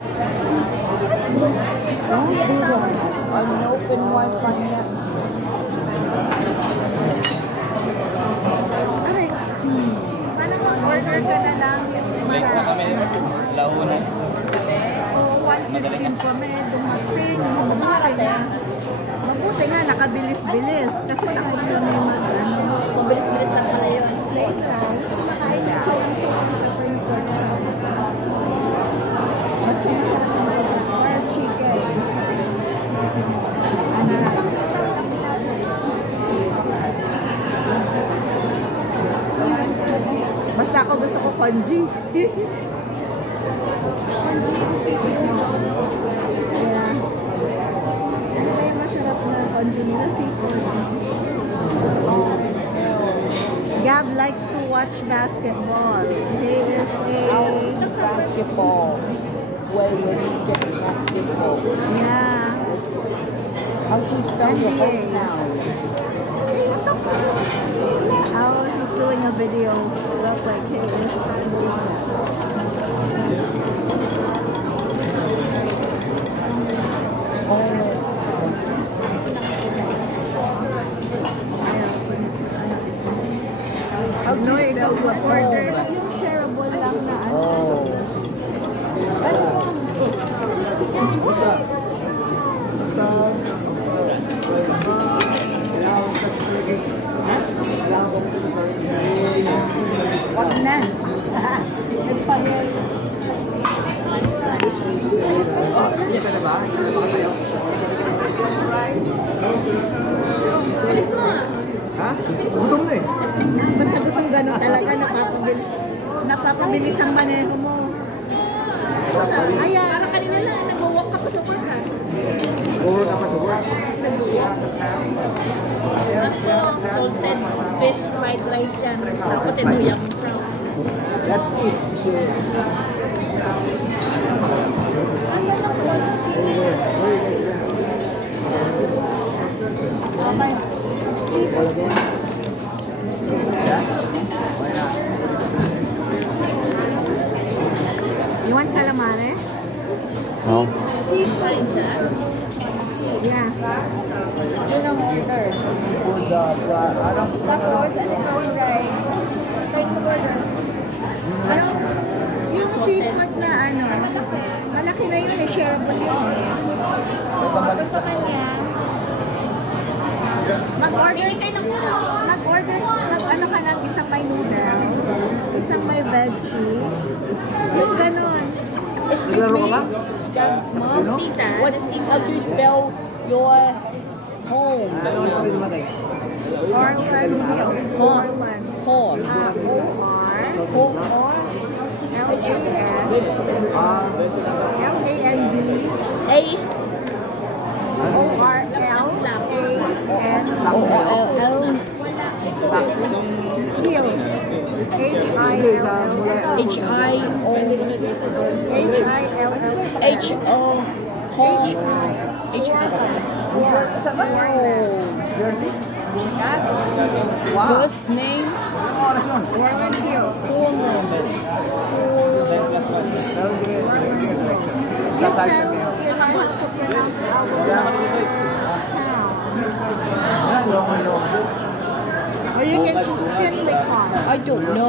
An open wifi niya. Order ka na lang. Late na kami. Launa. Oo, 1:15 kami. Dumating. Mabuti nga, nakabilis-bilis. Kasi takot kami Mabilis-bilis lang pala yun. late lang. Kumakain na ako ng sopa ng corner. Mas masarap na fried chicken. Ano lang. Basta ako gusto ko congee. Congee yung seafood. Yeah. Ano ba yung masarap na congee nila? Seafood. Gab likes to watch basketball. He is a Basketball. Well, when you get basketball. yeah. How to spell the whole noun? Oh, he's doing a video real quick. He is doing How to no, spell ikaw the order home? yung shareable lang na ano. Oh. Wag na. Nagpahil. Siyempre na ba? Bilis mo ah. Ha? Gutom na eh. Basta gutong gano'n talaga, napapabilis ang maneho mo. Ayan. Para kanina lang, nag-walk ka pa sa work ha. Puro na pa sa work. Ako, salted fish fried rice yan. Tapos ito yung trout. That's it. You want calamari? No. Fish pa rin siya. Yeah. Yun ang order. Tapos, ano yung rice? Kahit mag-order. Yung seafood na ano, malaki na yun eh, shareable yun eh. Gusto kanya. Mag-order ano ka ng isang may noodle, isang may veggie, yung ganon. Excuse me. Tita, how do you spell your home? Orland Hills. Orland. Home. O-R-L-A-N-D. A. O-R-L-A-N. Hills. H-I-L-L. H-I-O. H-I-L-L. H-O. Home. H-I. First name? Orland Hills. You tell you know how to pronounce our town. Or you can choose Tinlicon. I don't know.